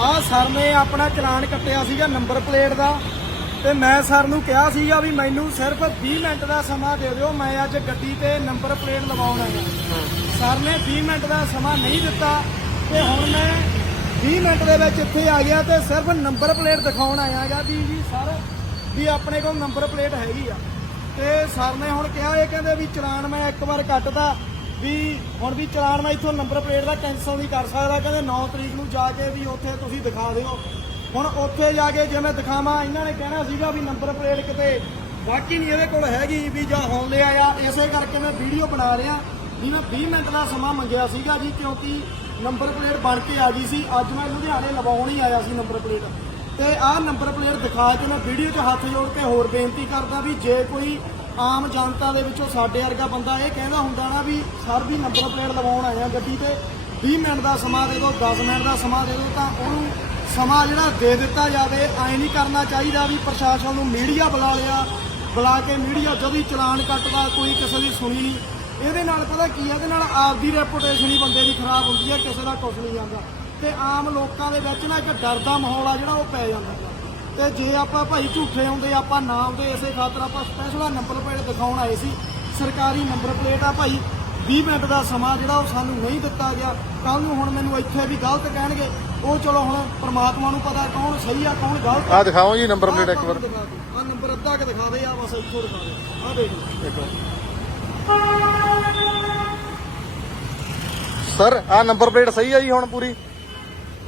ਆ ਸਰ ਨੇ ਆਪਣਾ ਚਲਾਨ ਕੱਟਿਆ ਸੀਗਾ ਨੰਬਰ ਪਲੇਟ ਦਾ ਤੇ ਮੈਂ ਸਰ ਨੂੰ ਕਿਹਾ ਸੀਗਾ ਵੀ ਮੈਨੂੰ ਸਿਰਫ 20 ਮਿੰਟ ਦਾ ਸਮਾਂ ਦੇ ਦਿਓ, ਮੈਂ ਅੱਜ ਗੱਡੀ ਤੇ ਨੰਬਰ ਪਲੇਟ ਲਵਾਉਣ ਆਇਆ। ਸਰ ਨੇ 20 ਮਿੰਟ ਦਾ ਸਮਾਂ ਨਹੀਂ ਦਿੱਤਾ ਤੇ ਹੁਣ ਮੈਂ 20 ਮਿੰਟ ਦੇ ਵਿੱਚ ਇੱਥੇ ਆ ਗਿਆ ਤੇ ਸਿਰਫ ਨੰਬਰ ਪਲੇਟ ਦਿਖਾਉਣ ਆਇਆਗਾ ਵੀ ਜੀ ਸਰ, ਵੀ ਆਪਣੇ ਕੋਲ ਨੰਬਰ ਪਲੇਟ ਹੈਗੀ ਆ। ਤੇ ਸਰ ਨੇ ਹੁਣ ਕਿਹਾ ਇਹ ਕਹਿੰਦੇ ਵੀ ਚਲਾਨ ਮੈਂ ਇੱਕ ਵਾਰ ਕੱਟਦਾ ਵੀ ਹੁਣ ਵੀ ਚਲਾਨ ਮੈਂ ਇੱਥੋਂ ਨੰਬਰ ਪਲੇਟ ਦਾ ਕੈਂਸਲ ਨਹੀਂ ਕਰ ਸਕਦਾ, ਕਹਿੰਦੇ 9 ਤਰੀਕ ਨੂੰ ਜਾ ਕੇ ਵੀ ਉੱਥੇ ਤੁਸੀਂ ਦਿਖਾ ਦਿਓ। ਹੁਣ ਉੱਥੇ ਜਾ ਕੇ ਜੇ ਮੈਂ ਦਿਖਾਵਾਂ, ਇਹਨਾਂ ਨੇ ਕਹਿਣਾ ਸੀਗਾ ਵੀ ਨੰਬਰ ਪਲੇਟ ਕਿਤੇ ਬਾਕੀ ਨਹੀਂ ਇਹਦੇ ਕੋਲ ਹੈਗੀ ਵੀ ਜਾਂ ਹੋਣ ਲਿਆ ਆ। ਇਸੇ ਕਰਕੇ ਮੈਂ ਵੀਡੀਓ ਬਣਾ ਰਿਹਾ। ਵੀ ਮੈਂ 20 ਮਿੰਟ ਦਾ ਸਮਾਂ ਮੰਗਿਆ ਸੀਗਾ ਜੀ, ਕਿਉਂਕਿ ਨੰਬਰ ਪਲੇਟ ਬਣ ਕੇ ਆ ਗਈ ਸੀ। ਅੱਜ ਮੈਂ ਲੁਧਿਆਣੇ ਲਵਾਉਣ ਹੀ ਆਇਆ ਸੀ ਨੰਬਰ ਪਲੇਟ। ਤੇ ਆਹ ਨੰਬਰ ਪਲੇਟ ਦਿਖਾ ਕੇ ਮੈਂ ਵੀਡੀਓ 'ਚ ਹੱਥ ਜੋੜ ਕੇ ਹੋਰ ਬੇਨਤੀ ਕਰਦਾ ਵੀ ਜੇ ਕੋਈ ਆਮ ਜਨਤਾ ਦੇ ਵਿੱਚੋਂ ਸਾਡੇ ਵਰਗਾ ਬੰਦਾ ਇਹ ਕਹਿੰਦਾ ਹੁੰਦਾ ਨਾ ਵੀ ਸਰ ਵੀ ਨੰਬਰ ਪਲੇਟ ਲਵਾਉਣ ਆਏ ਆ ਗੱਡੀ ਤੇ 20 ਮਿੰਟ ਦਾ ਸਮਾਂ ਦੇ ਦਿਓ 10 ਮਿੰਟ ਦਾ ਸਮਾਂ ਦੇ ਦਿਓ, ਤਾਂ ਉਹਨੂੰ ਸਮਾਂ ਜਿਹੜਾ ਦੇ ਦਿੱਤਾ ਜਾਵੇ, ਐ ਨਹੀਂ ਕਰਨਾ ਚਾਹੀਦਾ ਵੀ ਪ੍ਰਸ਼ਾਸਨ ਨੂੰ ਮੀਡੀਆ ਬੁਲਾ ਲਿਆ, ਬੁਲਾ ਕੇ ਮੀਡੀਆ ਜਦੋਂ ਚਲਾਨ ਕੱਟਦਾ, ਕੋਈ ਕਿਸੇ ਦੀ ਸੁਣੀ ਨਹੀਂ। ਇਹਦੇ ਨਾਲ ਪਤਾ ਕੀ ਹੈ ਇਹਦੇ ਨਾਲ ਆਪਦੀ ਰੈਪੂਟੇਸ਼ਨ ਹੀ ਬੰਦੇ ਦੀ ਖਰਾਬ ਹੁੰਦੀ ਹੈ ਕਿਸੇ ਦਾ ਕੁਝ ਨਹੀਂ ਜਾਂਦਾ ਤੇ ਆਮ ਲੋਕਾਂ ਦੇ ਵਿੱਚ ਨਾ ਇੱਕ ਡਰ ਦਾ ਮਾਹੌਲ ਆ ਜਿਹੜਾ ਉਹ ਪੈ ਜਾਂਦਾ। ਤੇ ਜੇ ਆਪਾਂ ਭਾਈ ਝੂਠੇ ਹੁੰਦੇ ਆਪਾਂ ਨਾ ਆਉਂਦੇ ਇਸੇ ਖਾਤਰ ਆਪਾਂ ਸਪੈਸ਼ਲ ਨੰਬਰ ਪਲੇਟ ਦਿਖਾਉਣ ਆਏ ਸੀ। ਸਰਕਾਰੀ ਨੰਬਰ ਪਲੇਟ ਆ ਭਾਈ 20 ਮਿੰਟ ਦਾ ਸਮਾਂ ਜਿਹੜਾ ਉਹ ਸਾਨੂੰ ਨਹੀਂ ਦਿੱਤਾ ਗਿਆ। ਕੱਲ ਨੂੰ ਹੁਣ ਮੈਨੂੰ ਇੱਥੇ ਵੀ ਗਲਤ ਕਹਿਣਗੇ। ਉਹ ਚਲੋ ਹੁਣ ਪ੍ਰਮਾਤਮਾ ਨੂੰ ਪਤਾ ਕੌਣ ਸਹੀ ਆ ਕੌਣ ਗਲਤ ਆ। ਦਿਖਾਓ ਜੀ ਨੰਬਰ ਪਲੇਟ ਇੱਕ ਵਾਰ। ਆ ਨੰਬਰ ਅੱਧਾ ਕਿ ਦਿਖਾ ਦੇ ਆ ਬਸ ਇੱਥੋਂ ਦਿਖਾ ਦੇ ਆ ਦੇਖ ਲਓ। ਸਰ ਆ ਨੰਬਰ ਪਲੇਟ ਸਹੀ ਹੈ ਜੀ ਹੁਣ ਪੂਰੀ?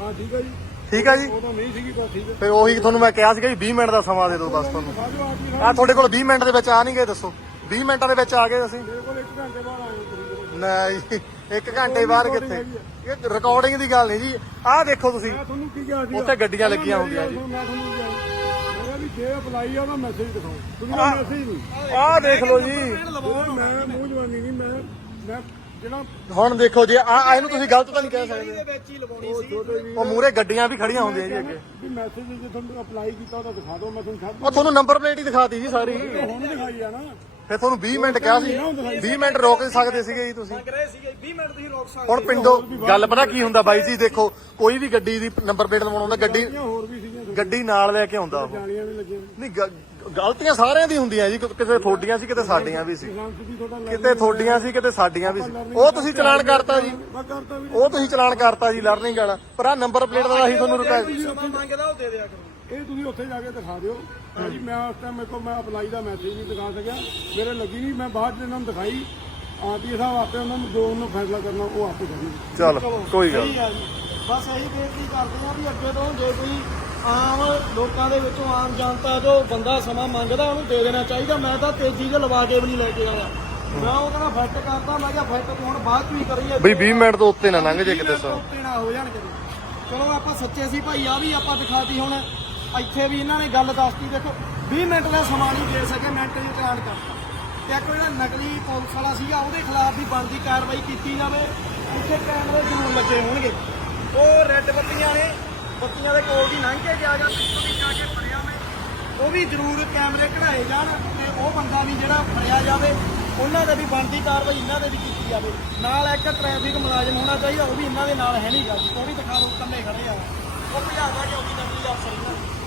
ਹਾਂ ਠੀਕ ਹੈ ਜੀ। ਠੀਕ ਹੈ ਜੀ? ਨਹੀਂ ਸੀਗੀ ਠੀਕ ਹੈ ਫਿਰ ਉਹੀ ਤੁਹਾਨੂੰ ਮੈਂ ਕਿਹਾ ਸੀਗਾ ਜੀ 20 ਮਿੰਟ ਦਾ ਸਮਾਂ ਦੇ ਦਿਓ ਬਸ ਤੁਹਾਨੂੰ। ਆਪ ਹੀ ਆ ਤੁਹਾਡੇ ਕੋਲ 20 ਮਿੰਟ ਦੇ ਵਿੱਚ ਆ ਨਹੀਂ ਗਏ ਦੱਸੋ। 20 ਮਿੰਟਾਂ ਦੇ ਵਿੱਚ ਆ ਗਏ ਅਸੀਂ। ਮੇਰੇ ਕੋਲ 1 ਘੰਟੇ ਬਾਅਦ ਆਏ ਤੁਸੀਂ ਨਹੀਂ ਇੱਕ ਘੰਟੇ ਬਾਅਦ ਕਿੱਥੇ? ਇਹ ਰਿਕਾਰਡਿੰਗ ਦੀ ਗੱਲ ਨਹੀਂ ਜੀ। ਆਹ ਦੇਖੋ ਤੁਸੀਂ। ਮੈਂ ਤੁਹਾਨੂੰ ਕੀ ਕਿਹਾ ਸੀ ਉੱਥੇ ਗੱਡੀਆਂ ਲੱਗੀਆਂ ਹੁੰਦੀਆਂ ਜੀ। ਮੈਂ ਤੁਹਾਨੂੰ ਕਿਹਾ? ਮੈਂ ਕਿਹਾ ਵੀ ਜੇ ਅਪਲਾਈ ਆ ਉਹਦਾ ਮੈਸੇਜ ਦਿਖਾਓ ਤੁਸੀਂ ਮੈਸੇਜ ਨਹੀਂ। ਆਹ ਦੇਖ ਲਓ ਜੀ। ਮੈਂ ਮੂੰਹ ਜਵਾਨੀ ਨਹੀਂ ਮੈਂ ਮੈਂ ਜਿਹੜਾ ਹੁਣ ਦੇਖੋ ਜੀ ਆ ਇਹਨੂੰ ਤੁਸੀਂ ਗਲਤ ਤਾਂ ਨਹੀਂ ਕਹਿ ਸਕਦੇ। ਦੇ ਵਿੱਚ ਹੀ ਲਵਾਉਣੀ ਸੀ। ਛੋਟੇ ਵੀ ਉਹ ਮੂਰੇ ਗੱਡੀਆਂ ਵੀ ਖੜੀਆਂ ਹੁੰਦੀਆਂ ਜੀ ਅੱਗੇ। ਵੀ ਮੈਸੇਜ ਜੇ ਤੁਹਾਨੂੰ ਅਪਲਾਈ ਕੀਤਾ ਉਹਦਾ ਦਿਖਾ ਦਿਓ ਮੈਂ ਤੁਹਾਨੂੰ ਛੱਡ ਉਹ ਤੁਹਾਨੂੰ ਨੰਬਰ ਪਲੇਟ ਹੀ ਦਿਖਾਤੀ ਜੀ ਸਾਰੀ। ਹੁਣ ਦਿਖਾਈ ਆ ਨਾ। ਫਿਰ ਤੁਹਾਨੂੰ 20 ਮਿੰਟ ਕਿਹਾ ਸੀ। 20 ਮਿੰਟ ਰੋਕ ਸਕਦੇ ਸੀਗੇ ਜੀ ਤੁਸੀਂ। ਰਹੇ ਸੀਗੇ 20 ਮਿੰਟ ਤੁਸੀਂ ਰੋਕ ਸਕਦੇ ਹੁਣ ਪਿੰਡੋਂ ਗੱਲ ਪਤਾ ਕੀ ਹੁੰਦਾ ਬਾਈ ਜੀ ਦੇਖੋ ਕੋਈ ਵੀ ਗੱਡੀ ਦੀ ਨੰਬਰ ਪਲੇਟ ਲਵਾਉਣਾ ਹੁੰਦਾ ਗੱਡੀ ਹੋਰ ਵੀ ਸੀਗੀਆਂ ਗੱਡੀ ਨਾਲ ਲੈ ਕੇ ਆਉਂਦਾ ਉਹ। ਜਾਲੀਆਂ ਵੀ ਲੱਗੀਆਂ। ਨਹੀਂ ਗ- ਗਲਤੀਆਂ ਸਾਰਿਆਂ ਦੀ ਹੁੰਦੀਆਂ ਜੀ ਕਿਤੇ ਤੁਹਾਡੀਆਂ ਸੀ ਕਿਤੇ ਸਾਡੀਆਂ ਵੀ ਸੀ। ਕਿਤੇ ਤੁਹਾਡੀਆਂ ਸੀ ਕਿਤੇ ਸਾਡੀਆਂ ਵੀ ਸੀ। ਉਹ ਤੁਸੀਂ ਚਲਾਨ ਕਰਤਾ ਜੀ। ਉਹ ਤੁਸੀਂ ਚਲਾਨ ਕਰਤਾ ਜੀ ਲਰਨਿੰਗ ਵਾਲਾ। ਪਰ ਆ ਨੰਬਰ ਪਲੇਟ ਦਾ ਅਸੀਂ ਤੁਹਾਨੂੰ ਰੁਕਾ ਦੇ ਇਹ ਤੁਸੀਂ ਉੱਥੇ ਜਾ ਕੇ ਦਿਖਾ ਦਿਓ। ਹਾਂਜੀ ਮੈਂ ਉਸ ਟਾਈਮ ਮੇਰੇ ਕੋਲ ਮੈਂ ਅਪਲਾਈ ਦਾ ਮੈਸੇਜ ਨਹੀਂ ਦਿਖਾ ਸਕਿਆ। ਮੇਰੇ ਲੱਗੀ ਨਹੀਂ ਮੈਂ ਬਾਅਦ ਚ ਇਹਨਾਂ ਨੂੰ ਦਿਖਾਈ। ਆਰਟੀ ਸਾਹਿਬ ਆਪੇ ਉਹਨਾਂ ਨੂੰ ਜੋ ਉਹਨੂੰ ਫੈਸਲਾ ਕਰਨਾ ਉਹ ਆਪੇ ਕਰਨਗੇ। ਚੱਲ ਕੋਈ ਗੱਲ ਜੀ। ਬਸ ਇਹੀ ਬੇਨਤੀ ਕਰਦੇ ਆ ਵੀ ਅੱਗੇ ਤੋਂ ਜੇ ਕੋਈ ਆਮ ਲੋਕਾਂ ਦੇ ਵਿੱਚੋਂ ਆਮ ਜਨਤਾ ਜੋ ਬੰਦਾ ਸਮਾਂ ਮੰਗਦਾ ਉਹਨੂੰ ਦੇ ਦੇਣਾ ਚਾਹੀਦਾ। ਮੈਂ ਤਾਂ ਤੇਜ਼ੀ 'ਚ ਲਵਾ ਕੇ ਵੀ ਨਹੀਂ ਲੈ ਕੇ ਆਇਆ। ਮੈਂ ਉਹਦਾ ਨਾਲ ਫਿੱਟ ਕਰਦਾ ਮੈਂ ਕਿਹਾ ਫਿੱਟ ਤੂੰ ਹੁਣ ਬਾਅਦ 'ਚ ਵੀ ਕਰੀਏ। ਬਈ 20 ਮਿੰਟ ਤੋਂ ਉੱਤੇ ਨਾ ਲੰਘ ਜੇ ਕਿਤੇ ਸਰ ਉੱਤੇ ਨਾ ਹੋ ਜਾਣਗੇ ਚਲੋ ਆਪਾਂ ਸੱਚੇ ਸੀ ਭਾਈ ਆ ਵੀ ਆਪਾਂ ਦਿਖਾਤੀ ਹੁਣ। ਇੱਥੇ ਵੀ ਇਹਨਾਂ ਨੇ ਗੱਲ ਦੱਸਤੀ ਦੇਖੋ 20 ਮਿੰਟ ਦਾ ਸਮਾਂ ਨਹੀਂ ਦੇ ਸਕੇ ਮਿੰਟ ਹੀ ਚਲਾਨ ਕਰਤਾ ਤੇ ਕੋਈ ਜਿਹੜਾ ਨਕਲੀ ਪੁਲਿਸ ਵਾਲਾ ਸੀਗਾ ਉਹਦੇ ਖਿਲਾਫ ਵੀ ਬਣਦੀ ਕਾਰਵਾਈ ਕੀਤੀ ਜਾਵੇ। ਇੱਥੇ ਕੈਮਰੇ ਜ਼ਰੂਰ ਲੱਗੇ ਹੋਣਗੇ। ਉਹ ਰੈੱਡ ਬੱਤੀਆਂ ਨੇ ਬੱਤੀਆਂ ਦੇ ਕੋਲ ਦੀ ਲੰਘ ਕੇ ਗਿਆ ਜਾਂ ਪਿੱਛੋਂ ਦੀ ਜਾ ਕੇ ਫੜਿਆ ਮੈਂ, ਉਹ ਵੀ ਜ਼ਰੂਰ ਕੈਮਰੇ ਕਢਾਏ ਜਾਣ ਤੇ ਉਹ ਬੰਦਾ ਵੀ ਜਿਹੜਾ ਫੜਿਆ ਜਾਵੇ, ਉਹਨਾਂ ਦੇ ਵੀ ਬਣਦੀ ਕਾਰਵਾਈ, ਇਹਨਾਂ ਦੇ ਵੀ ਕੀਤੀ ਜਾਵੇ। ਨਾਲ ਇੱਕ ਟ੍ਰੈਫਿਕ ਮੁਲਾਜ਼ਮ ਹੋਣਾ ਚਾਹੀਦਾ, ਉਹ ਵੀ ਇਹਨਾਂ ਦੇ ਨਾਲ ਹੈ ਨਹੀਂਗਾ ਜੀ ਉਹ ਵੀ ਦਿਖਾ ਦਿਓ, ਇਕੱਲੇ ਖੜੇ ਆ। ਉਹ ਭਜਾਦਾ ਚੌਕੀ ਦਾ ਅਫਸਰ ਇਹਨਾਂ